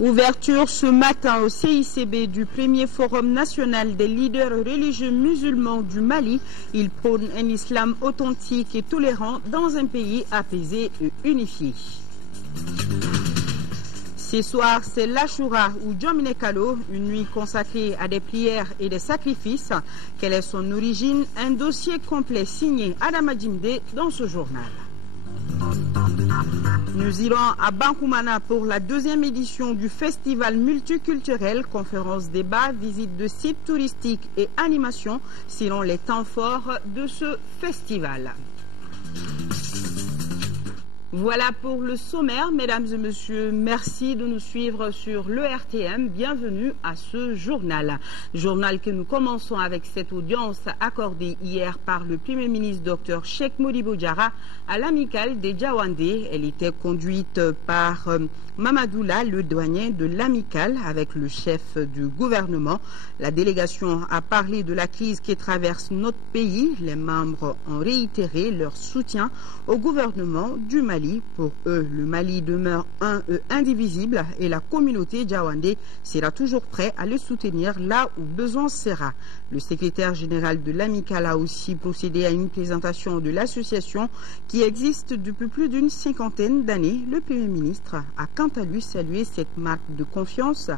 Ouverture ce matin au CICB du premier forum national des leaders religieux musulmans du Mali. Il prône un islam authentique et tolérant dans un pays apaisé et unifié. Ce soir, c'est l'Ashura ou Djomine Kalo, une nuit consacrée à des prières et des sacrifices. Quelle est son origine? Un dossier complet signé Adama Djimde dans ce journal. Nous irons à Bankoumana pour la deuxième édition du festival multiculturel, conférences, débats, visites de sites touristiques et animations seront les temps forts de ce festival. Voilà pour le sommaire, mesdames et messieurs. Merci de nous suivre sur le RTM. Bienvenue à ce journal. Journal que nous commençons avec cette audience accordée hier par le Premier ministre Dr Cheikh Modibo Diarra à l'amicale des Diawandé. Elle était conduite par Mamadoula, le douanier de l'amicale, avec le chef du gouvernement. La délégation a parlé de la crise qui traverse notre pays. Les membres ont réitéré leur soutien au gouvernement du Mali. Pour eux, le Mali demeure un et indivisible et la communauté Diawandé sera toujours prête à le soutenir là où besoin sera. Le secrétaire général de l'amicale a aussi procédé à une présentation de l'association qui existe depuis plus d'une cinquantaine d'années. Le Premier ministre a quant à lui salué cette marque de confiance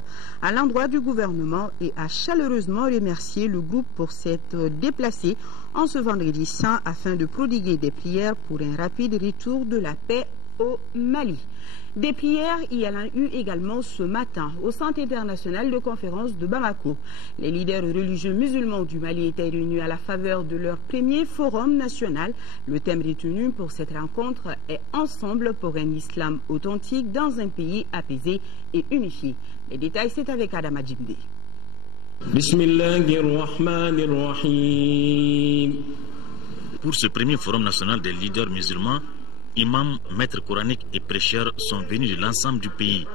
à l'endroit du gouvernement et a chaleureusement remercié le groupe pour s'être déplacé en ce vendredi saint afin de prodiguer des prières pour un rapide retour de la paix au Mali. Des prières, il y en a eu également ce matin au Centre international de conférence de Bamako. Les leaders religieux musulmans du Mali étaient réunis à la faveur de leur premier forum national. Le thème retenu pour cette rencontre est « Ensemble pour un islam authentique dans un pays apaisé et unifié ». Les détails, c'est avec Adama Djimde. Pour ce premier forum national des leaders musulmans, imams, maîtres coraniques et prêcheurs sont venus de l'ensemble du pays.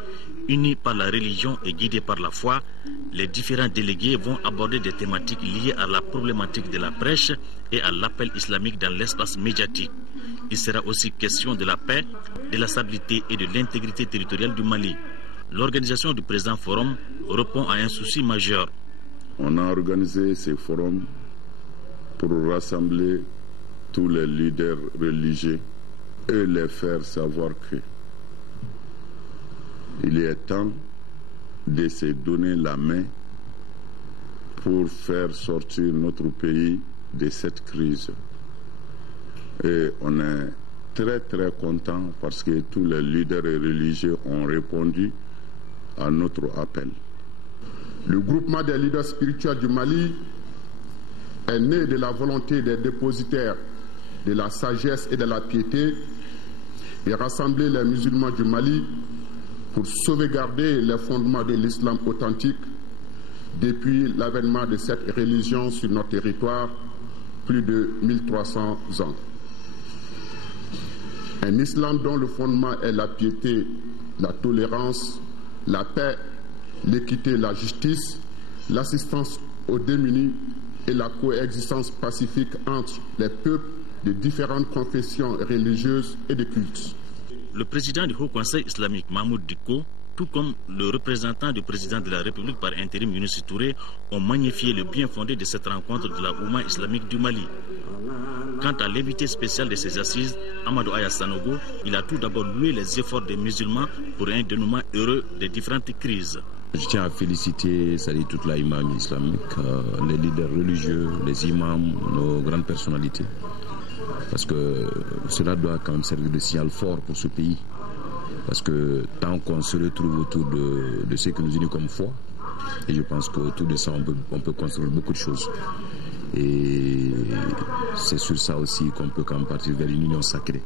Unis par la religion et guidés par la foi, les différents délégués vont aborder des thématiques liées à la problématique de la prêche et à l'appel islamique dans l'espace médiatique. Il sera aussi question de la paix, de la stabilité et de l'intégrité territoriale du Mali. L'organisation du présent forum répond à un souci majeur. On a organisé ce forum pour rassembler tous les leaders religieux et les faire savoir que il est temps de se donner la main pour faire sortir notre pays de cette crise. Et on est très content parce que tous les leaders religieux ont répondu à notre appel. Le groupement des leaders spirituels du Mali est né de la volonté des dépositaires de la sagesse et de la piété et rassembler les musulmans du Mali pour sauvegarder les fondements de l'islam authentique depuis l'avènement de cette religion sur notre territoire, plus de 1300 ans. Un islam dont le fondement est la piété, la tolérance, la paix, l'équité, la justice, l'assistance aux démunis et la coexistence pacifique entre les peuples de différentes confessions religieuses et de cultes. Le président du Haut Conseil islamique, Mahmoud Dicko, tout comme le représentant du président de la République par intérim, Younouss Touré, ont magnifié le bien fondé de cette rencontre de la Oumma islamique du Mali. Quant à l'invité spécial de ces assises, Amadou Aya Sanogo, il a tout d'abord loué les efforts des musulmans pour un dénouement heureux des différentes crises. Je tiens à féliciter toute la imam islamique, les leaders religieux, les imams, nos grandes personnalités. Parce que cela doit quand même servir de signal fort pour ce pays. Parce que tant qu'on se retrouve autour de ce que nous unit comme foi, et je pense qu'autour de ça on peut construire beaucoup de choses. Et c'est sur ça aussi qu'on peut quand même partir vers une union sacrée.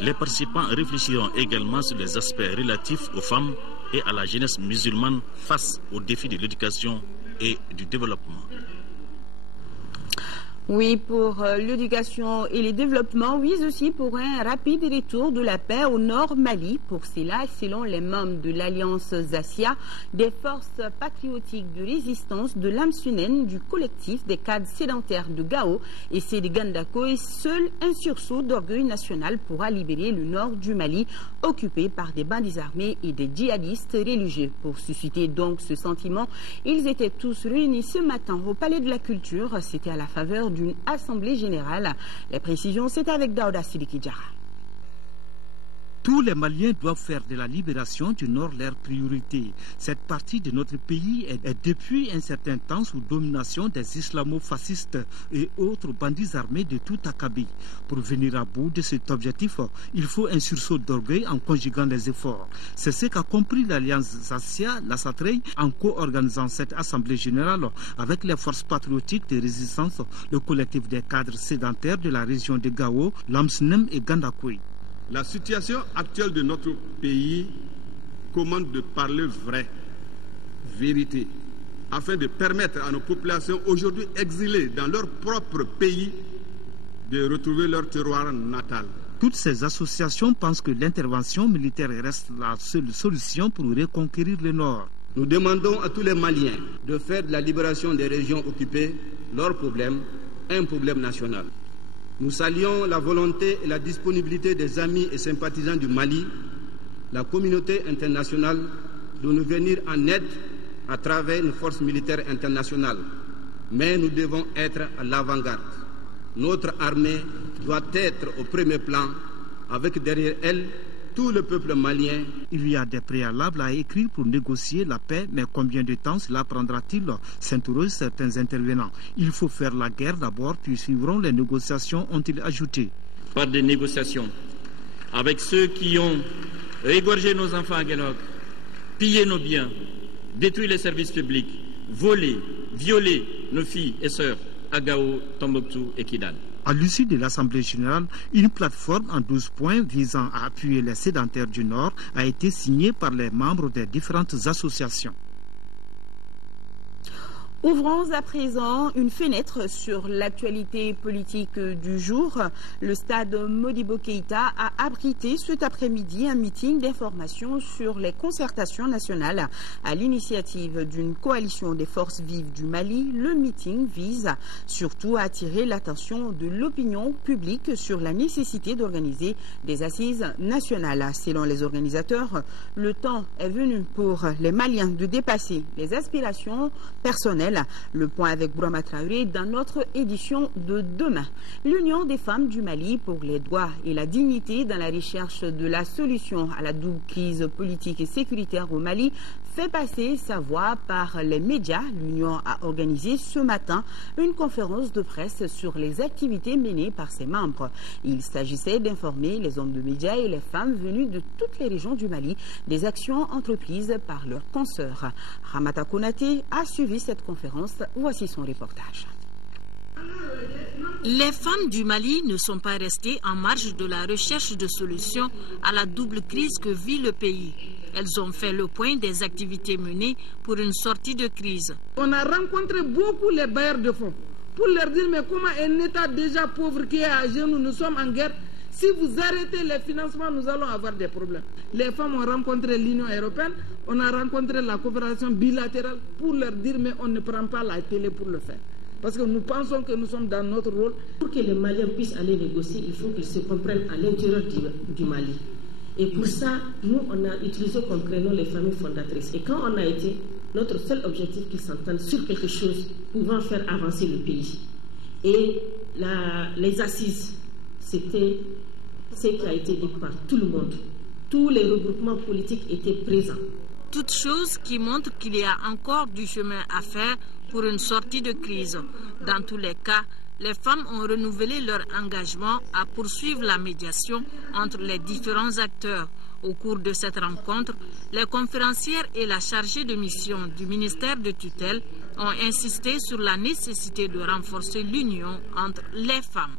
Les participants réfléchiront également sur les aspects relatifs aux femmes et à la jeunesse musulmane face aux défis de l'éducation et du développement. Oui, pour l'éducation et le développement, oui aussi pour un rapide retour de la paix au nord Mali. Pour cela, selon les membres de l'Alliance Zassia, des forces patriotiques de résistance de l'Amsunen, du collectif des cadres sédentaires de Gao et de Gandako, seul un sursaut d'orgueil national pourra libérer le nord du Mali, occupé par des bandits armés et des djihadistes religieux. Pour susciter donc ce sentiment, ils étaient tous réunis ce matin au Palais de la Culture. C'était à la faveur d'une assemblée générale. Les précisions, c'est avec Daouda Sidiki Diarra. Tous les Maliens doivent faire de la libération du Nord leur priorité. Cette partie de notre pays est depuis un certain temps sous domination des islamo-fascistes et autres bandits armés de tout acabit. Pour venir à bout de cet objectif, il faut un sursaut d'orgueil en conjuguant les efforts. C'est ce qu'a compris l'Alliance Zassia, la Satrey, en co-organisant cette assemblée générale avec les forces patriotiques de résistance, le collectif des cadres sédentaires de la région de Gao, Lamsnem et Gandakoui. La situation actuelle de notre pays commande de parler vrai, vérité, afin de permettre à nos populations aujourd'hui exilées dans leur propre pays de retrouver leur terroir natal. Toutes ces associations pensent que l'intervention militaire reste la seule solution pour reconquérir le Nord. Nous demandons à tous les Maliens de faire de la libération des régions occupées leur problème, un problème national. Nous saluons la volonté et la disponibilité des amis et sympathisants du Mali, la communauté internationale, de nous venir en aide à travers une force militaire internationale. Mais nous devons être à l'avant-garde. Notre armée doit être au premier plan, avec derrière elle tout le peuple malien. Il y a des préalables à écrire pour négocier la paix, mais combien de temps cela prendra-t-il? S'interrogent certains intervenants. Il faut faire la guerre d'abord, puis suivront les négociations, ont-ils ajouté. Par des négociations avec ceux qui ont égorgé nos enfants à Guénok, pillé nos biens, détruit les services publics, volé, violé nos filles et sœurs à Gao, Tombouctou et Kidal. À l'issue de l'Assemblée générale, une plateforme en 12 points visant à appuyer les sédentaires du Nord a été signée par les membres des différentes associations. Ouvrons à présent une fenêtre sur l'actualité politique du jour. Le stade Modibo Keïta a abrité cet après-midi un meeting d'information sur les concertations nationales à l'initiative d'une coalition des forces vives du Mali. Le meeting vise surtout à attirer l'attention de l'opinion publique sur la nécessité d'organiser des assises nationales. Selon les organisateurs, le temps est venu pour les Maliens de dépasser les aspirations personnelles. Le point avec Bourama Traoré dans notre édition de demain. L'Union des femmes du Mali pour les droits et la dignité dans la recherche de la solution à la double crise politique et sécuritaire au Mali fait passer sa voix par les médias. L'Union a organisé ce matin une conférence de presse sur les activités menées par ses membres. Il s'agissait d'informer les hommes de médias et les femmes venus de toutes les régions du Mali des actions entreprises par leurs consoeurs. Ramata Konaté a suivi cette conférence. Voici son reportage. Les femmes du Mali ne sont pas restées en marge de la recherche de solutions à la double crise que vit le pays. Elles ont fait le point des activités menées pour une sortie de crise. On a rencontré beaucoup les bailleurs de fonds pour leur dire mais comment un État déjà pauvre qui est à genoux, nous sommes en guerre, si vous arrêtez les financements, nous allons avoir des problèmes. Les femmes ont rencontré l'Union européenne, on a rencontré la coopération bilatérale pour leur dire mais on ne prend pas la télé pour le faire. Parce que nous pensons que nous sommes dans notre rôle. Pour que les Maliens puissent aller négocier, il faut qu'ils se comprennent à l'intérieur du Mali. Et pour ça, nous, on a utilisé comme prénom les familles fondatrices. Et quand on a été, notre seul objectif qu'ils s'entendent sur quelque chose pouvant faire avancer le pays. Et les assises, c'était ce qui a été dit par tout le monde. Tous les regroupements politiques étaient présents. Toute chose qui montre qu'il y a encore du chemin à faire pour une sortie de crise. Dans tous les cas, les femmes ont renouvelé leur engagement à poursuivre la médiation entre les différents acteurs. Au cours de cette rencontre, les conférencières et la chargée de mission du ministère de tutelle ont insisté sur la nécessité de renforcer l'union entre les femmes.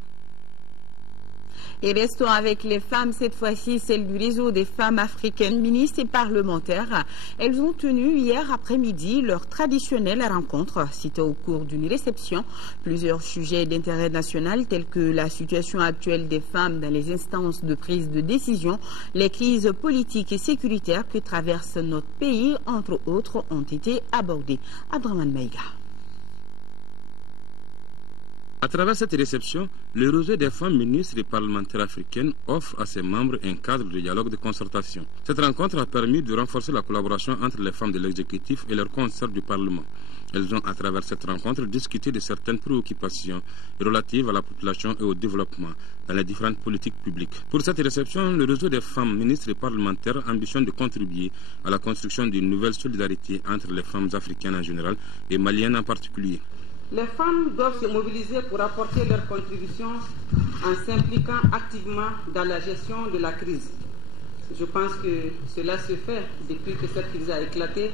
Et restons avec les femmes, cette fois-ci celle du réseau des femmes africaines ministres et parlementaires. Elles ont tenu hier après-midi leur traditionnelle rencontre. C'était au cours d'une réception. Plusieurs sujets d'intérêt national tels que la situation actuelle des femmes dans les instances de prise de décision, les crises politiques et sécuritaires que traverse notre pays, entre autres, ont été abordés. Abdraman Maïga. À travers cette réception, le réseau des femmes ministres et parlementaires africaines offre à ses membres un cadre de dialogue de concertation. Cette rencontre a permis de renforcer la collaboration entre les femmes de l'exécutif et leurs consoeurs du Parlement. Elles ont, à travers cette rencontre, discuté de certaines préoccupations relatives à la population et au développement dans les différentes politiques publiques. Pour cette réception, le réseau des femmes ministres et parlementaires ambitionne de contribuer à la construction d'une nouvelle solidarité entre les femmes africaines en général et maliennes en particulier. Les femmes doivent se mobiliser pour apporter leur contribution en s'impliquant activement dans la gestion de la crise. Je pense que cela se fait depuis que cette crise a éclaté.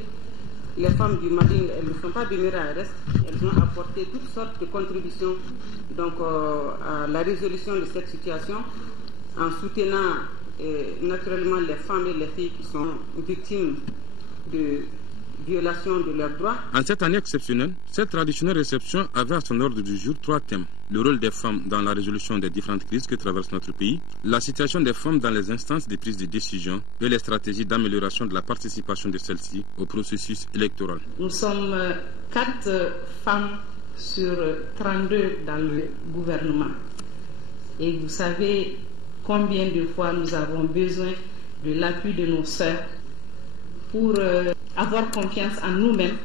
Les femmes du Mali, elles ne sont pas demeurées à reste. Elles ont apporté toutes sortes de contributions à la résolution de cette situation en soutenant naturellement les femmes et les filles qui sont victimes de violation de leurs droits. En cette année exceptionnelle, cette traditionnelle réception avait à son ordre du jour 3 thèmes. Le rôle des femmes dans la résolution des différentes crises que traverse notre pays, la situation des femmes dans les instances de prise de décision et les stratégies d'amélioration de la participation de celles-ci au processus électoral. Nous sommes 4 femmes sur 32 dans le gouvernement. Et vous savez combien de fois nous avons besoin de l'appui de nos sœurs pour avoir confiance en nous-mêmes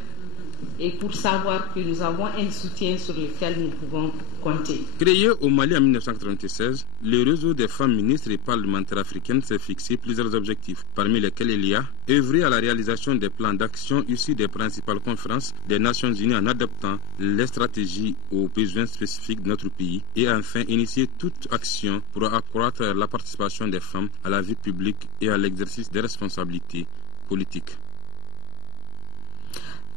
et pour savoir que nous avons un soutien sur lequel nous pouvons compter. Créé au Mali en 1996, le réseau des femmes ministres et parlementaires africaines s'est fixé plusieurs objectifs, parmi lesquels il y a œuvrer à la réalisation des plans d'action issus des principales conférences des Nations Unies en adaptant les stratégies aux besoins spécifiques de notre pays et enfin initier toute action pour accroître la participation des femmes à la vie publique et à l'exercice des responsabilités politiques.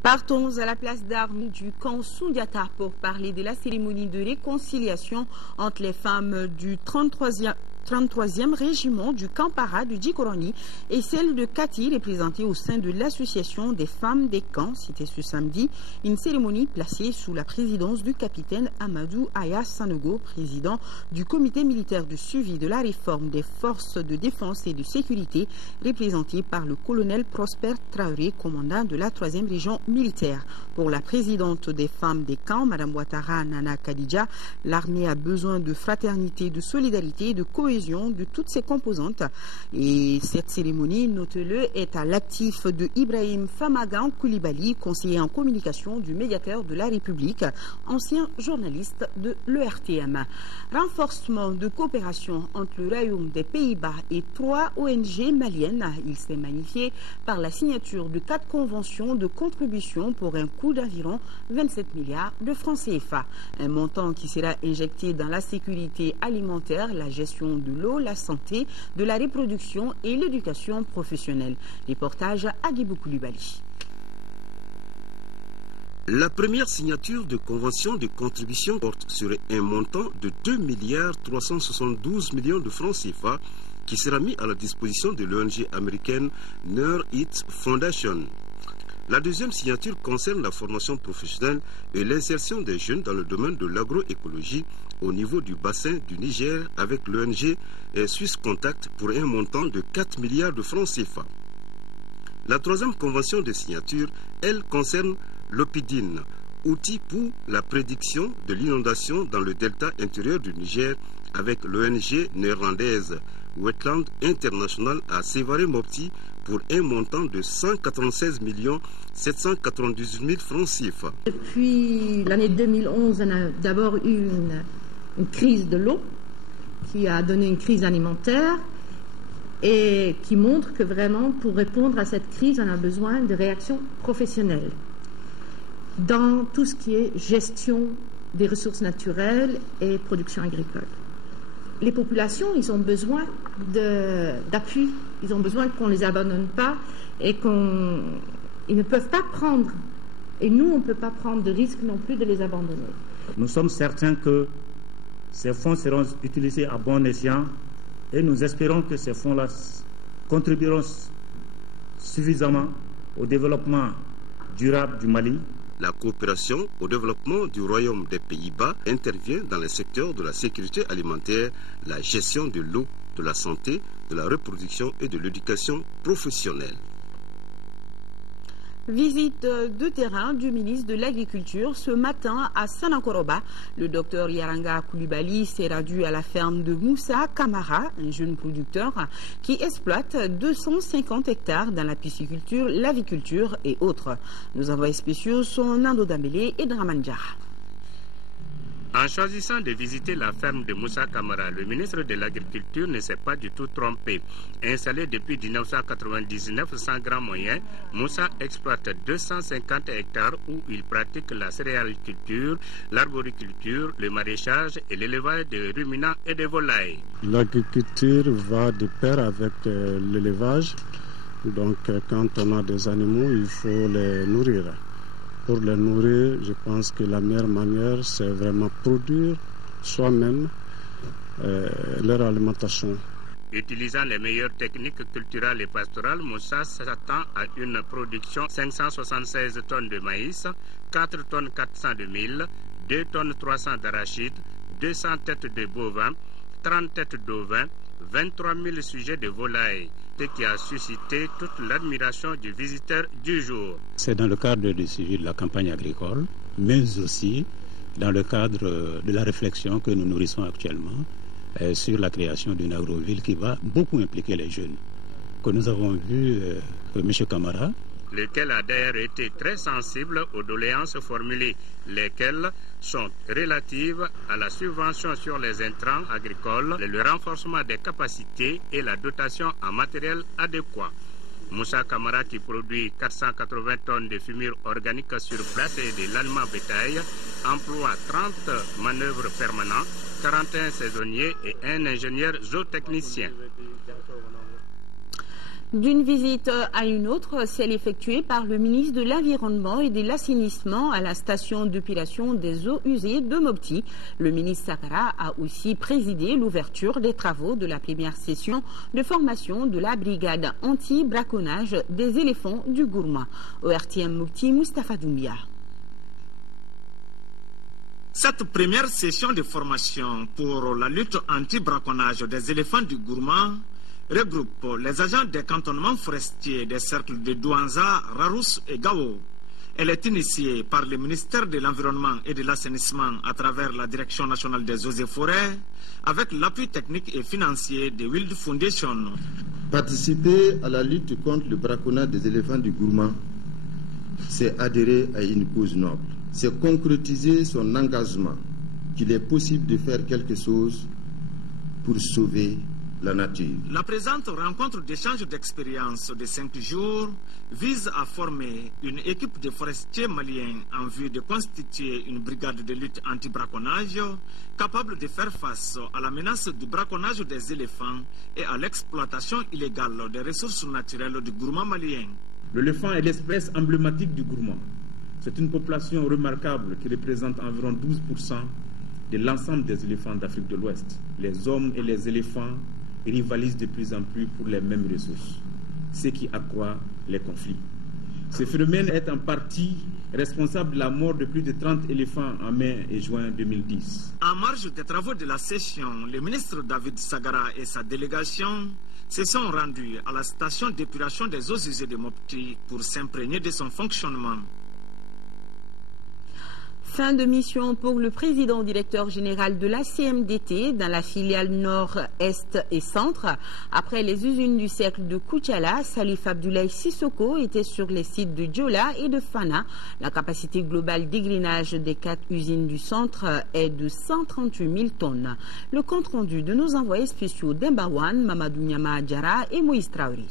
Partons à la place d'armes du camp Sundiata pour parler de la cérémonie de réconciliation entre les femmes du 33e régiment du camp Para du Djikoroni et celle de Kati, représentée au sein de l'association des femmes des camps. C'était ce samedi, une cérémonie placée sous la présidence du capitaine Amadou Aya Sanogo, président du comité militaire de suivi de la réforme des forces de défense et de sécurité, représenté par le colonel Prosper Traoré, commandant de la 3e région militaire. Pour la présidente des femmes des camps, Mme Ouattara Nana Kadidja, l'armée a besoin de fraternité, de solidarité et de cohésion de toutes ses composantes. Et cette cérémonie, notez-le, est à l'actif de Ibrahim Famagan Koulibaly, conseiller en communication du médiateur de la République, ancien journaliste de l'ERTM. Renforcement de coopération entre le Royaume des Pays-Bas et 3 ONG maliennes. Il s'est magnifié par la signature de 4 conventions de contribution pour un coût d'environ 27 milliards de francs CFA. Un montant qui sera injecté dans la sécurité alimentaire, la gestion de l'eau, la santé, de la reproduction et l'éducation professionnelle. Reportage Agibou Koulibaly. La première signature de convention de contribution porte sur un montant de 2 372 milliards de francs CFA qui sera mis à la disposition de l'ONG américaine Near-East Foundation. La deuxième signature concerne la formation professionnelle et l'insertion des jeunes dans le domaine de l'agroécologie au niveau du bassin du Niger avec l'ONG Swiss Contact pour un montant de 4 milliards de francs CFA. La troisième convention de signature, elle, concerne l'Opidine, outil pour la prédiction de l'inondation dans le delta intérieur du Niger avec l'ONG néerlandaise Wetland International à Sévaré-Mopti pour un montant de 196 798 000 francs CFA. Depuis l'année 2011, on a d'abord eu une crise de l'eau qui a donné une crise alimentaire et qui montre que vraiment pour répondre à cette crise, on a besoin de réactions professionnelles dans tout ce qui est gestion des ressources naturelles et production agricole. Les populations, ils ont besoin d'appui, ils ont besoin qu'on ne les abandonne pas et ils ne peuvent pas prendre, et nous on ne peut pas prendre de risque non plus de les abandonner. Nous sommes certains que Ces fonds seront utilisés à bon escient et nous espérons que ces fonds-là contribueront suffisamment au développement durable du Mali. La coopération au développement du Royaume des Pays-Bas intervient dans les secteurs de la sécurité alimentaire, la gestion de l'eau, de la santé, de la reproduction et de l'éducation professionnelle. Visite de terrain du ministre de l'Agriculture ce matin à Sanakoroba. Le docteur Yaranga Koulibaly s'est rendu à la ferme de Moussa Kamara, un jeune producteur qui exploite 250 hectares dans la pisciculture, l'aviculture et autres. Nos envoyés spéciaux sont Nando Dambélé et Dramandjara. En choisissant de visiter la ferme de Moussa Kamara, le ministre de l'Agriculture ne s'est pas du tout trompé. Installé depuis 1999 sans grands moyens, Moussa exploite 250 hectares où il pratique la céréaliculture, l'arboriculture, le maraîchage et l'élevage de ruminants et de volailles. L'agriculture va de pair avec l'élevage. Donc quand on a des animaux, il faut les nourrir. Pour les nourrir, je pense que la meilleure manière, c'est vraiment produire soi-même leur alimentation. Utilisant les meilleures techniques culturelles et pastorales, Moussa s'attend à une production 576 tonnes de maïs, 4 tonnes 400 de mil, 2 tonnes 300 d'arachides, 200 têtes de bovins, 30 têtes d'ovins, 23 000 sujets de volailles, ce qui a suscité toute l'admiration du visiteur du jour. C'est dans le cadre du suivi de la campagne agricole, mais aussi dans le cadre de la réflexion que nous nourrissons actuellement sur la création d'une agroville qui va beaucoup impliquer les jeunes. Que nous avons vu M. Kamara, lequel a d'ailleurs été très sensible aux doléances formulées, lesquelles sont relatives à la subvention sur les intrants agricoles, le renforcement des capacités et la dotation en matériel adéquat. Moussa Kamara, qui produit 480 tonnes de fumure organique sur place et de l'aliment bétail, emploie 30 manœuvres permanents, 41 saisonniers et un ingénieur zootechnicien. D'une visite à une autre, celle effectuée par le ministre de l'Environnement et de l'Assainissement à la station d'épilation des eaux usées de Mopti. Le ministre Sakara a aussi présidé l'ouverture des travaux de la première session de formation de la brigade anti-braconnage des éléphants du Gourma. Au RTM Mopti, Moustapha Doumbia. Cette première session de formation pour la lutte anti-braconnage des éléphants du Gourma regroupe les agents des cantonnements forestiers des cercles de Douanza, Rarous et Gao. Elle est initiée par le ministère de l'Environnement et de l'Assainissement à travers la Direction nationale des eaux et forêts, avec l'appui technique et financier de Wild Foundation. Participer à la lutte contre le braconnage des éléphants du Gourma, c'est adhérer à une cause noble. C'est concrétiser son engagement qu'il est possible de faire quelque chose pour sauver la nature. La présente rencontre d'échange d'expériences de 5 jours vise à former une équipe de forestiers maliens en vue de constituer une brigade de lutte anti-braconnage capable de faire face à la menace du braconnage des éléphants et à l'exploitation illégale des ressources naturelles du Gourma malien. L'éléphant est l'espèce emblématique du Gourma. C'est une population remarquable qui représente environ 12% de l'ensemble des éléphants d'Afrique de l'Ouest. Les hommes et les éléphants rivalisent de plus en plus pour les mêmes ressources, ce qui accroît les conflits. Ce phénomène est en partie responsable de la mort de plus de 30 éléphants en mai et juin 2010. En marge des travaux de la session, le ministre David Sagara et sa délégation se sont rendus à la station d'épuration des eaux usées de Mopti pour s'imprégner de son fonctionnement. Fin de mission pour le président directeur général de la CMDT dans la filiale Nord, Est et Centre. Après les usines du cercle de Koutiala, Salif Abdoulaye Sissoko était sur les sites de Djola et de Fana. La capacité globale d'égrenage des 4 usines du centre est de 138 000 tonnes. Le compte rendu de nos envoyés spéciaux d'Embawan, Mamadou Nyama Adjara et Moïse Traoré.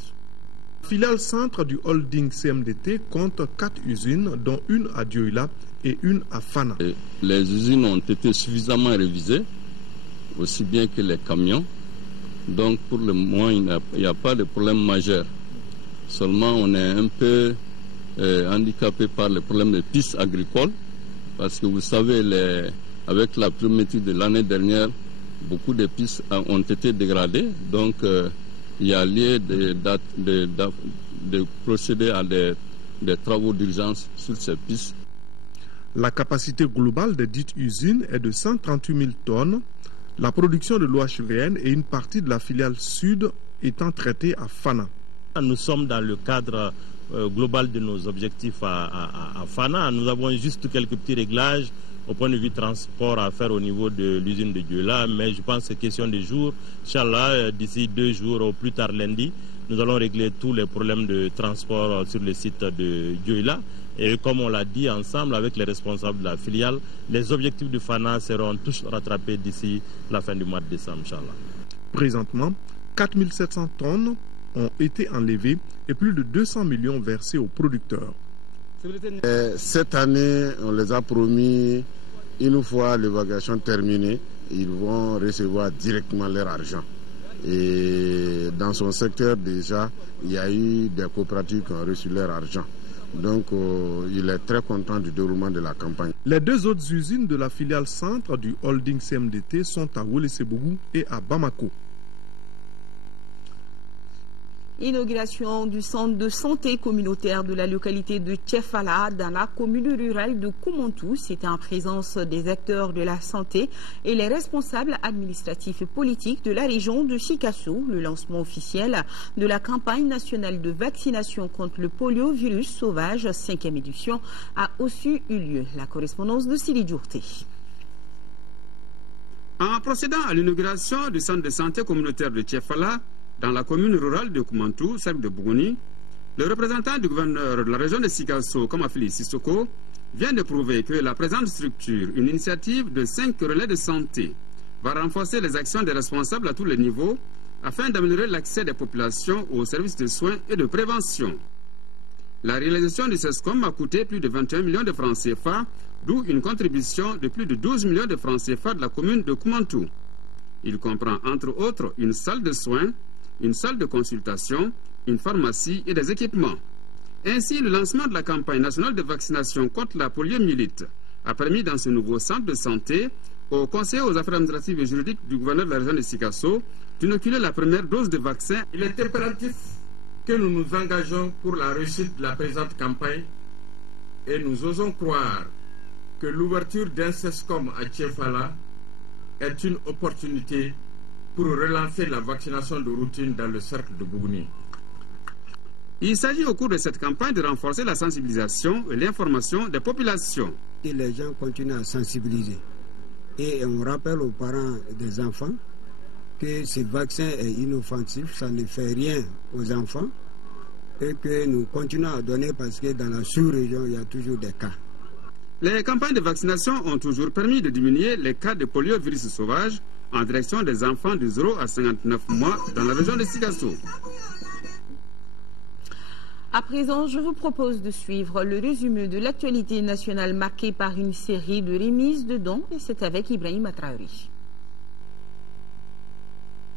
La filiale centre du holding CMDT compte 4 usines, dont une à Dioula et une à Fana. Les usines ont été suffisamment révisées, aussi bien que les camions. Donc pour le moment, il n'y a pas de problème majeur. Seulement, on est un peu handicapé par le problème des pistes agricoles, parce que vous savez, avec la pluviométrie de l'année dernière, beaucoup de pistes ont été dégradées. Donc, il y a lieu de procéder à des travaux d'urgence sur ces pistes. La capacité globale des dites usines est de 138 000 tonnes. La production de l'OHVN et une partie de la filiale sud étant traitée à Fana. Nous sommes dans le cadre global de nos objectifs à Fana. Nous avons juste quelques petits réglages au point de vue transport à faire au niveau de l'usine de Dioula, mais je pense que c'est question de jours. Inch'Allah, d'ici 2 jours au plus tard lundi, nous allons régler tous les problèmes de transport sur le site de Dioula. Et comme on l'a dit ensemble avec les responsables de la filiale, les objectifs du FANA seront tous rattrapés d'ici la fin du mois de décembre, Inch'Allah. Présentement, 4700 tonnes ont été enlevées et plus de 200 millions versés aux producteurs. Cette année, on les a promis, une fois l'évacuation terminée, ils vont recevoir directement leur argent. Et dans son secteur déjà, il y a eu des coopératives qui ont reçu leur argent. Donc il est très content du déroulement de la campagne. Les 2 autres usines de la filiale centre du holding CMDT sont à Wole-Sebougou et à Bamako. Inauguration du centre de santé communautaire de la localité de Tchefala dans la commune rurale de Koumontou. C'était en présence des acteurs de la santé et les responsables administratifs et politiques de la région de Chikasso. Le lancement officiel de la campagne nationale de vaccination contre le poliovirus sauvage, 5e édition, a aussi eu lieu. La correspondance de Sili Djourté. En procédant à l'inauguration du centre de santé communautaire de Tchefala, dans la commune rurale de Koumantou, celle de Bougouni, le représentant du gouverneur de la région de Sikasso, Kamafili Sissoko, vient de prouver que la présente structure, une initiative de 5 relais de santé, va renforcer les actions des responsables à tous les niveaux afin d'améliorer l'accès des populations aux services de soins et de prévention. La réalisation de CESCOM a coûté plus de 21 millions de francs CFA, d'où une contribution de plus de 12 millions de francs CFA de la commune de Koumantou. Il comprend entre autres une salle de soins, une salle de consultation, une pharmacie et des équipements. Ainsi, le lancement de la campagne nationale de vaccination contre la poliomyélite a permis dans ce nouveau centre de santé au conseiller aux affaires administratives et juridiques du gouverneur de la région de Sikasso d'inoculer la première dose de vaccin. Il est impératif que nous nous engageons pour la réussite de la présente campagne et nous osons croire que l'ouverture d'un CESCOM à Tchefala est une opportunité pour relancer la vaccination de routine dans le cercle de Bougouni. Il s'agit au cours de cette campagne de renforcer la sensibilisation et l'information des populations. Et les gens continuent à sensibiliser. Et on rappelle aux parents des enfants que ce vaccin est inoffensif, ça ne fait rien aux enfants et que nous continuons à donner parce que dans la sous-région, il y a toujours des cas. Les campagnes de vaccination ont toujours permis de diminuer les cas de poliovirus sauvage en direction des enfants de 0 à 59 mois dans la région de Sikasso. À présent, je vous propose de suivre le résumé de l'actualité nationale marquée par une série de remises de dons, et c'est avec Ibrahim Traoré.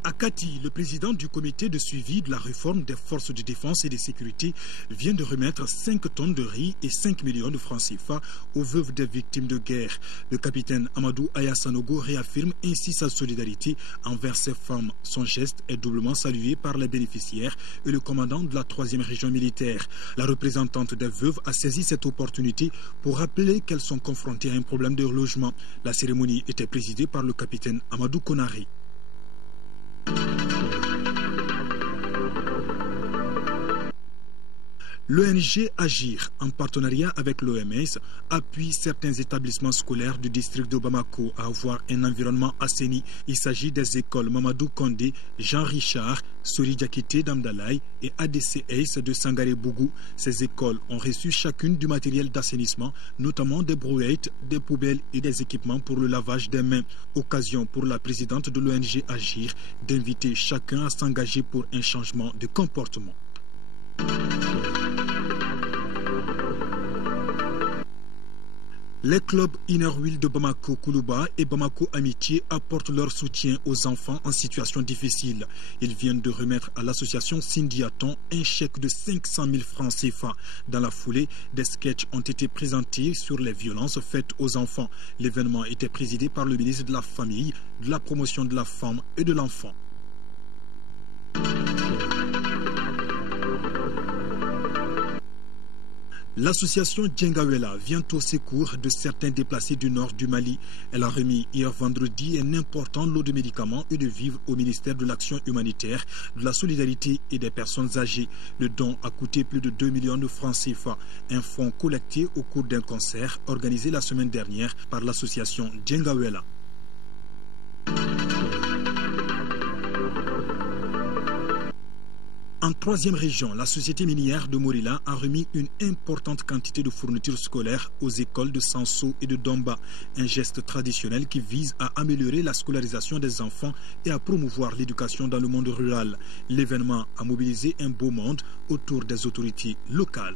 À Kati, le président du comité de suivi de la réforme des forces de défense et de sécurité vient de remettre 5 tonnes de riz et 5 millions de francs CFA aux veuves des victimes de guerre. Le capitaine Amadou Ayasanogo réaffirme ainsi sa solidarité envers ces femmes. Son geste est doublement salué par les bénéficiaires et le commandant de la 3e région militaire. La représentante des veuves a saisi cette opportunité pour rappeler qu'elles sont confrontées à un problème de logement. La cérémonie était présidée par le capitaine Amadou Konari. L'ONG Agir, en partenariat avec l'OMS, appuie certains établissements scolaires du district de Bamako à avoir un environnement assaini. Il s'agit des écoles Mamadou Kondé, Jean Richard, Sori Diakité d'Amdalaï et ADC Ace de Sangaré-Bougou. Ces écoles ont reçu chacune du matériel d'assainissement, notamment des brouettes, des poubelles et des équipements pour le lavage des mains. Occasion pour la présidente de l'ONG Agir d'inviter chacun à s'engager pour un changement de comportement. Les clubs Innerwheel de Bamako Koulouba et Bamako Amitié apportent leur soutien aux enfants en situation difficile. Ils viennent de remettre à l'association Sindiaton un chèque de 500 000 francs CFA. Dans la foulée, des sketchs ont été présentés sur les violences faites aux enfants. L'événement était présidé par le ministre de la Famille, de la Promotion de la Femme et de l'Enfant. L'association Djengawela vient au secours de certains déplacés du nord du Mali. Elle a remis hier vendredi un important lot de médicaments et de vivres au ministère de l'Action humanitaire, de la solidarité et des personnes âgées. Le don a coûté plus de 2 millions de francs CFA. Un fonds collecté au cours d'un concert organisé la semaine dernière par l'association Djengawela. En troisième région, la société minière de Morila a remis une importante quantité de fournitures scolaires aux écoles de Sanso et de Domba. Un geste traditionnel qui vise à améliorer la scolarisation des enfants et à promouvoir l'éducation dans le monde rural. L'événement a mobilisé un beau monde autour des autorités locales.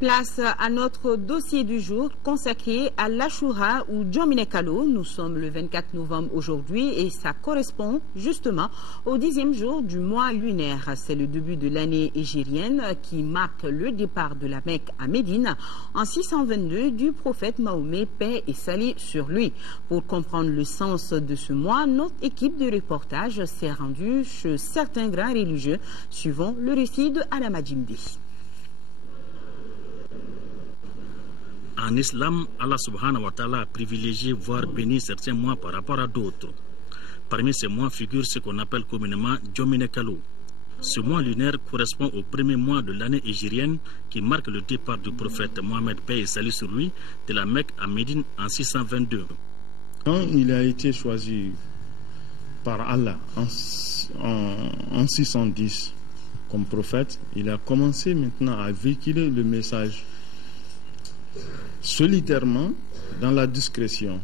Place à notre dossier du jour consacré à l'Achoura ou Djominekalo. Nous sommes le 24 novembre aujourd'hui et ça correspond justement au 10e jour du mois lunaire. C'est le début de l'année égérienne qui marque le départ de la Mecque à Médine en 622 du prophète Mahomet, paix et salut sur lui. Pour comprendre le sens de ce mois, notre équipe de reportage s'est rendue chez certains grands religieux, suivant le récit de Adama Djimdi. En islam, Allah subhanahu wa ta'ala a privilégié, voire béni certains mois par rapport à d'autres. Parmi ces mois figure ce qu'on appelle communément Djominekalo. Ce mois lunaire correspond au premier mois de l'année égérienne qui marque le départ du prophète Mohammed, paix et salut sur lui, de la Mecque à Médine en 622. Quand il a été choisi par Allah en 610 comme prophète, il a commencé maintenant à véhiculer le message solitairement, dans la discrétion.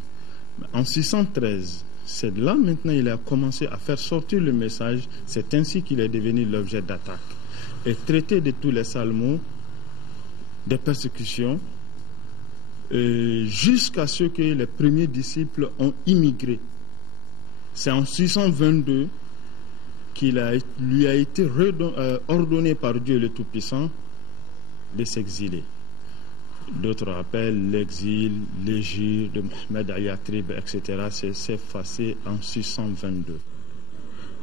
En 613, c'est là maintenant il a commencé à faire sortir le message. C'est ainsi qu'il est devenu l'objet d'attaque. Et traité de tous les salmos, des persécutions, jusqu'à ce que les premiers disciples ont immigré. C'est en 622 qu'il lui a été ordonné par Dieu le Tout-Puissant de s'exiler. D'autres appellent l'exil, l'égir de Mohamed Ayatrib, etc. C'est effacé en 622.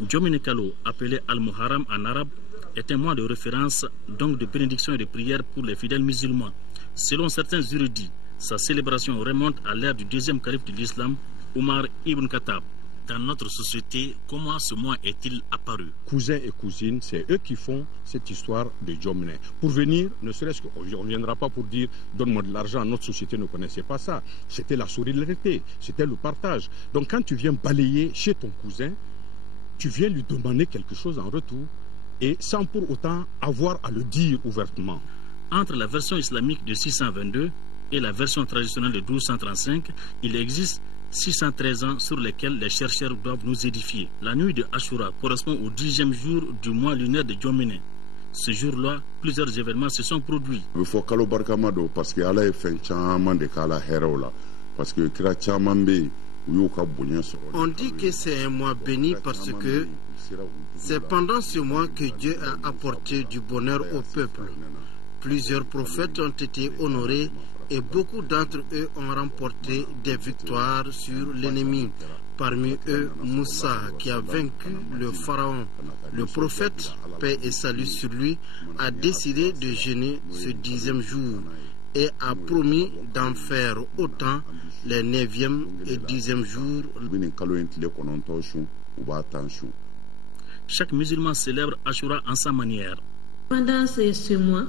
Djominekalo, appelé Al-Muharram en arabe, est un mois de référence, donc de bénédiction et de prière pour les fidèles musulmans. Selon certains érudits, sa célébration remonte à l'ère du deuxième calife de l'islam, Omar ibn Khattab. Dans notre société, comment ce mois est-il apparu? Cousins et cousines, c'est eux qui font cette histoire de Djomne. Pour venir, ne serait-ce qu'on ne viendra pas pour dire donne-moi de l'argent. Notre société ne connaissait pas ça. C'était la solidarité, c'était le partage. Donc quand tu viens balayer chez ton cousin, tu viens lui demander quelque chose en retour et sans pour autant avoir à le dire ouvertement. Entre la version islamique de 622 et la version traditionnelle de 1235, il existe 613 ans sur lesquels les chercheurs doivent nous édifier. La nuit de Ashura correspond au 10e jour du mois lunaire de Djomene. Ce jour-là, plusieurs événements se sont produits. Il faut kalo barkamado parce que Allah est fait chaman de kala herola parce que kira chaman be uyoka bonya soro. On dit que c'est un mois béni parce que c'est pendant ce mois que Dieu a apporté du bonheur au peuple. Plusieurs prophètes ont été honorés et beaucoup d'entre eux ont remporté des victoires sur l'ennemi. Parmi eux, Moussa, qui a vaincu le pharaon. Le prophète, paix et salut sur lui, a décidé de jeûner ce 10e jour et a promis d'en faire autant les 9e et 10e jours. Chaque musulman célèbre Ashura en sa manière. Pendant ce mois,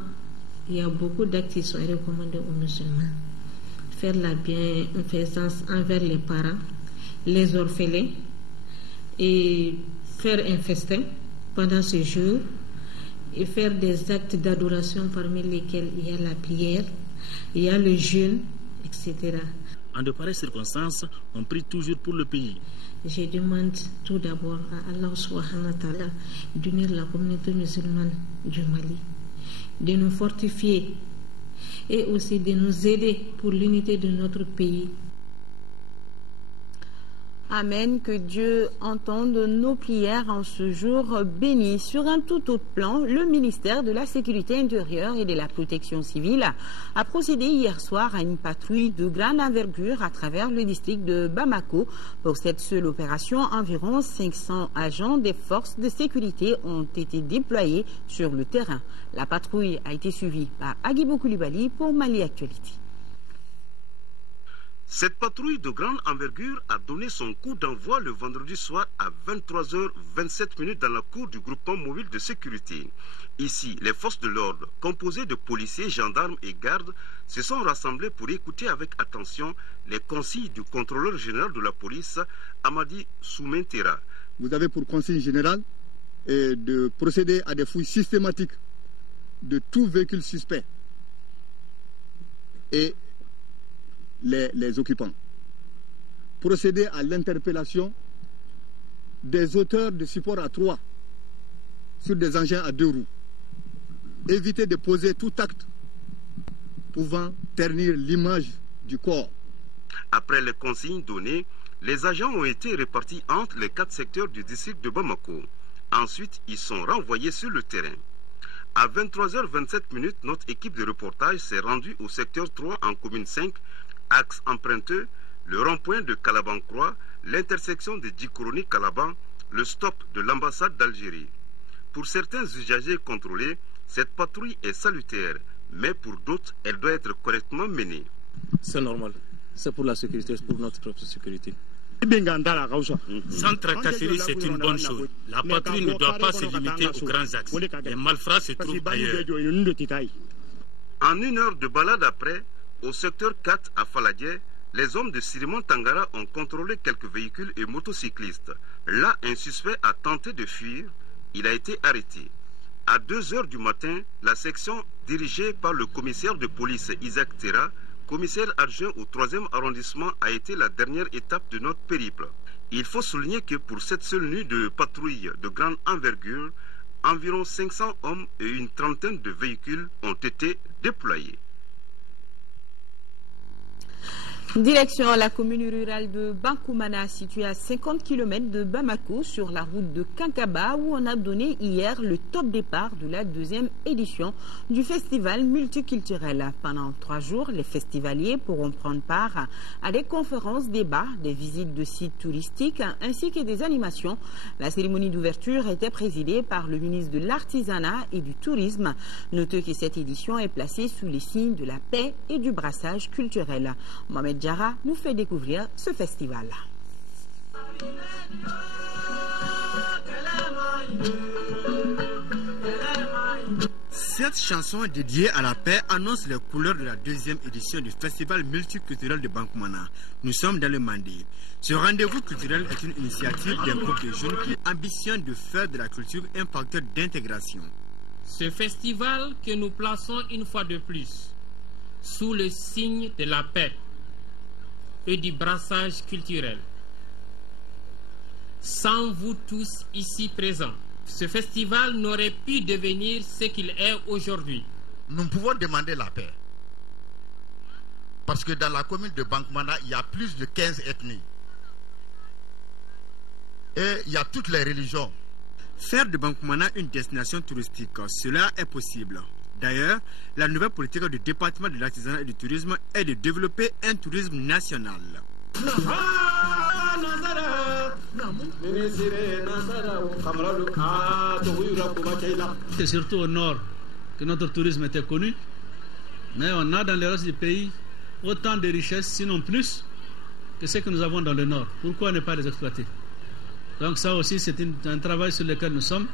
il y a beaucoup d'actes qui sont recommandés aux musulmans. Faire la bienfaisance envers les parents, les orphelins, et faire un festin pendant ce jour, et faire des actes d'adoration parmi lesquels il y a la prière, il y a le jeûne, etc. En de pareilles circonstances, on prie toujours pour le pays. Je demande tout d'abord à Allah subhanahu wa ta'ala d'unir la communauté musulmane du Mali, de nous fortifier et aussi de nous aider pour l'unité de notre pays. Amen, que Dieu entende nos prières en ce jour béni. Sur un tout autre plan, le ministère de la Sécurité intérieure et de la Protection civile a procédé hier soir à une patrouille de grande envergure à travers le district de Bamako. Pour cette seule opération, environ 500 agents des forces de sécurité ont été déployés sur le terrain. La patrouille a été suivie par Agibou Koulibaly pour Mali Actualité. Cette patrouille de grande envergure a donné son coup d'envoi le vendredi soir à 23h27 dans la cour du groupement mobile de sécurité. Ici, les forces de l'ordre, composées de policiers, gendarmes et gardes, se sont rassemblées pour écouter avec attention les consignes du contrôleur général de la police, Amadi Soumentera. Vous avez pour consigne générale de procéder à des fouilles systématiques de tout véhicule suspect et les occupants. Procéder à l'interpellation des auteurs de support à 3 sur des engins à 2 roues. Éviter de poser tout acte pouvant ternir l'image du corps. Après les consignes données, les agents ont été répartis entre les 4 secteurs du district de Bamako. Ensuite, ils sont renvoyés sur le terrain. À 23h27, notre équipe de reportage s'est rendue au secteur 3 en commune 5, axe emprunteux, le rond-point de Calaban-Croix, l'intersection de Djikoroni-Calaban, le stop de l'ambassade d'Algérie. Pour certains usagers contrôlés, cette patrouille est salutaire, mais pour d'autres, elle doit être correctement menée. C'est normal. C'est pour la sécurité, c'est pour notre propre sécurité. Sans tracasserie, c'est une bonne chose. La patrouille ne doit pas se limiter aux grands axes. Les malfrats se trouvent ailleurs. En 1 heure de balade après, au secteur 4 à Faladje, les hommes de Sirimon Tangara ont contrôlé quelques véhicules et motocyclistes. Là, un suspect a tenté de fuir. Il a été arrêté. À 2 heures du matin, la section dirigée par le commissaire de police Isaac Terra, commissaire adjoint au 3e arrondissement, a été la dernière étape de notre périple. Il faut souligner que pour cette seule nuit de patrouille de grande envergure, environ 500 hommes et une trentaine de véhicules ont été déployés. Direction la commune rurale de Bankoumana, située à 50 km de Bamako, sur la route de Kankaba, où on a donné hier le top départ de la 2e édition du festival multiculturel. Pendant 3 jours, les festivaliers pourront prendre part à des conférences, débats, des visites de sites touristiques, ainsi que des animations. La cérémonie d'ouverture était présidée par le ministre de l'Artisanat et du Tourisme. Notez que cette édition est placée sous les signes de la paix et du brassage culturel. Mohamed Jara nous fait découvrir ce festival. Cette chanson dédiée à la paix annonce les couleurs de la 2e édition du festival multiculturel de Bankoumana. Nous sommes dans le Mandi. Ce rendez-vous culturel est une initiative d'un groupe de jeunes qui ambitionne de faire de la culture un facteur d'intégration. Ce festival que nous plaçons une fois de plus sous le signe de la paix et du brassage culturel. Sans vous tous ici présents, ce festival n'aurait pu devenir ce qu'il est aujourd'hui. Nous pouvons demander la paix. Parce que dans la commune de Bankoumana, il y a plus de 15 ethnies. Et il y a toutes les religions. Faire de Bankoumana une destination touristique, cela est possible. D'ailleurs, la nouvelle politique du département de l'artisanat et du tourisme est de développer un tourisme national. C'est surtout au nord que notre tourisme était connu, mais on a dans le reste du pays autant de richesses, sinon plus, que ce que nous avons dans le nord. Pourquoi ne pas les exploiter? Donc ça aussi, c'est un travail sur lequel nous sommes.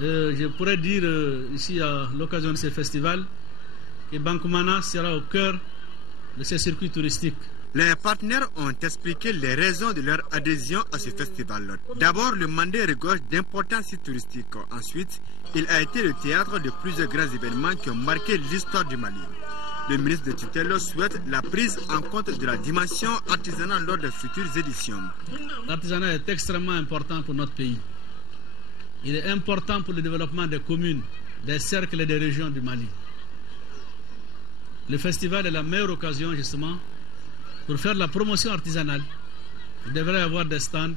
Je pourrais dire ici à l'occasion de ce festival que Bankoumana sera au cœur de ces circuits touristiques. Les partenaires ont expliqué les raisons de leur adhésion à ce festival. D'abord, le Mandé regorge d'importants sites touristiques. Ensuite, il a été le théâtre de plusieurs grands événements qui ont marqué l'histoire du Mali. Le ministre de tutelle souhaite la prise en compte de la dimension artisanale lors des futures éditions. L'artisanat est extrêmement important pour notre pays. Il est important pour le développement des communes, des cercles et des régions du Mali. Le festival est la meilleure occasion justement pour faire la promotion artisanale. Il devrait y avoir des stands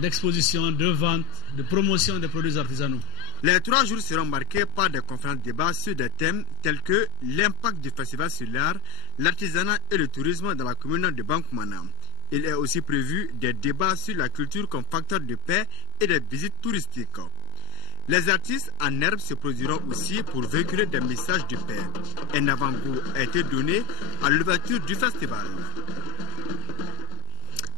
d'exposition, de vente, de promotion des produits artisanaux. Les 3 jours seront marqués par des conférences débats sur des thèmes tels que l'impact du festival sur l'art, l'artisanat et le tourisme dans la commune de Bankoumana. Il est aussi prévu des débats sur la culture comme facteur de paix et des visites touristiques. Les artistes en herbe se produiront aussi pour véhiculer des messages de paix. Un avant-goût a été donné à l'ouverture du festival.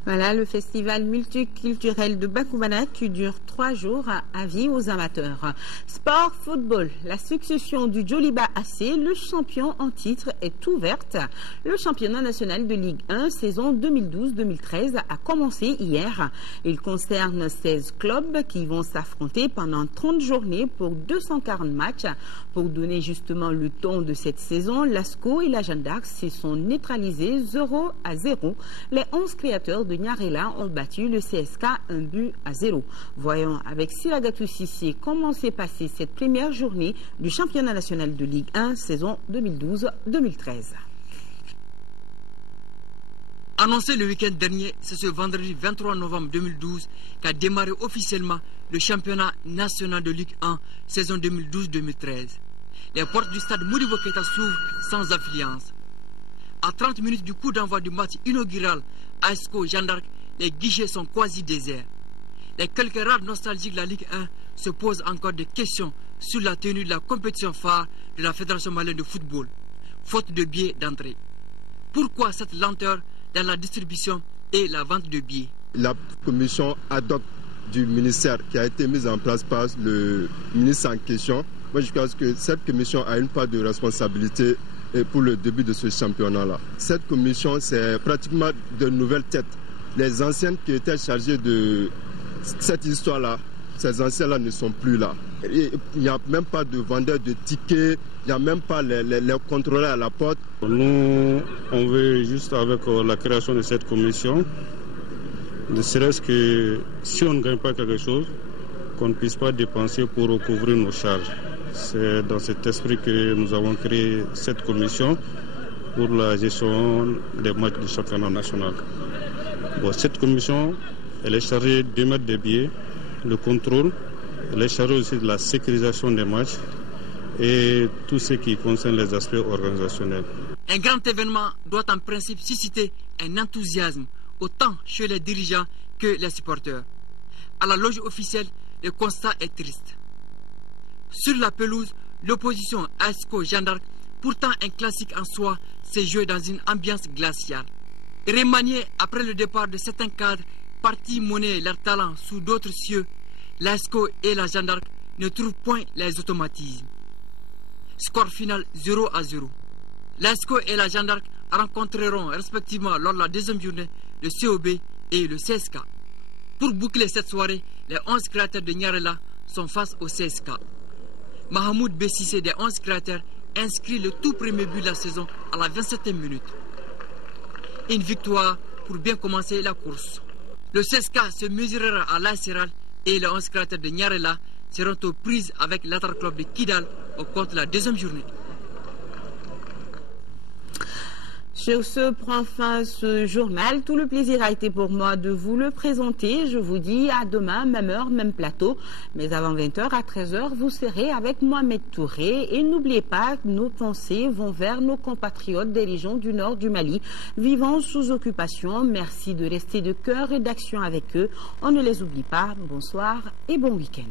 Voilà le festival multiculturel de Bankoumana qui dure 3 jours, avis aux amateurs. Sport, football, la succession du Djoliba AC, le champion en titre, est ouverte. Le championnat national de Ligue 1 saison 2012-2013 a commencé hier. Il concerne 16 clubs qui vont s'affronter pendant 30 journées pour 240 matchs. Pour donner justement le ton de cette saison, l'ASCO et la Jeanne d'Arc se sont neutralisés 0-0. Les 11 créateurs de Nyarela ont battu le CSK 1-0. Voyons avec Siragatou Sissi comment s'est passée cette première journée du championnat national de Ligue 1 saison 2012-2013. Annoncé le week-end dernier, c'est ce vendredi 23 novembre 2012 qu'a démarré officiellement le championnat national de Ligue 1 saison 2012-2013. Les portes du stade Modibo Keïta s'ouvrent sans affluence. À 30 minutes du coup d'envoi du match inaugural ASCO Jeanne d'Arc, les guichets sont quasi déserts. Les quelques rares nostalgiques de la Ligue 1 se posent encore des questions sur la tenue de la compétition phare de la Fédération malienne de football, faute de billets d'entrée. Pourquoi cette lenteur dans la distribution et la vente de billets? La commission ad hoc du ministère qui a été mise en place par le ministre en question, moi je pense que cette commission a une part de responsabilité pour le début de ce championnat-là. Cette commission, c'est pratiquement de nouvelles têtes. Les anciennes qui étaient chargées de cette histoire-là, ces anciens-là ne sont plus là. Il n'y a même pas de vendeurs de tickets, il n'y a même pas les contrôleurs à la porte. Nous, on veut juste avec la création de cette commission, ne serait-ce que si on ne gagne pas quelque chose, qu'on ne puisse pas dépenser pour recouvrir nos charges. C'est dans cet esprit que nous avons créé cette commission pour la gestion des matchs du championnat national. Bon, cette commission, elle est chargée d'émettre des billets, le contrôle, elle est chargée aussi de la sécurisation des matchs et tout ce qui concerne les aspects organisationnels. Un grand événement doit en principe susciter un enthousiasme autant chez les dirigeants que les supporters. À la loge officielle, le constat est triste. Sur la pelouse, l'opposition ASCO Jeanne d'Arc, pourtant un classique en soi, s'est joué dans une ambiance glaciale. Remanié après le départ de certains cadres, partis monnaie leur talent sous d'autres cieux, l'ASCO et la Jeanne d'Arc ne trouvent point les automatismes. Score final 0-0. L'ASCO et la Jeanne d'Arc rencontreront respectivement lors de la deuxième journée le COB et le CSK. Pour boucler cette soirée, les 11 créateurs de Nyarela sont face au CSK. Mahamoud Bessissé des 11 créateurs inscrit le tout premier but de la saison à la 27e minute. Une victoire pour bien commencer la course. Le CSK se mesurera à l'Aceral et les 11 créateurs de Nyarela seront aux prises avec l'Atar Club de Kidal au cours de la deuxième journée. Sur ce prend fin ce journal. Tout le plaisir a été pour moi de vous le présenter. Je vous dis à demain, même heure, même plateau. Mais avant 20h, à 13h, vous serez avec Mohamed Touré. Et n'oubliez pas que nos pensées vont vers nos compatriotes des régions du nord du Mali, vivant sous occupation. Merci de rester de cœur et d'action avec eux. On ne les oublie pas. Bonsoir et bon week-end.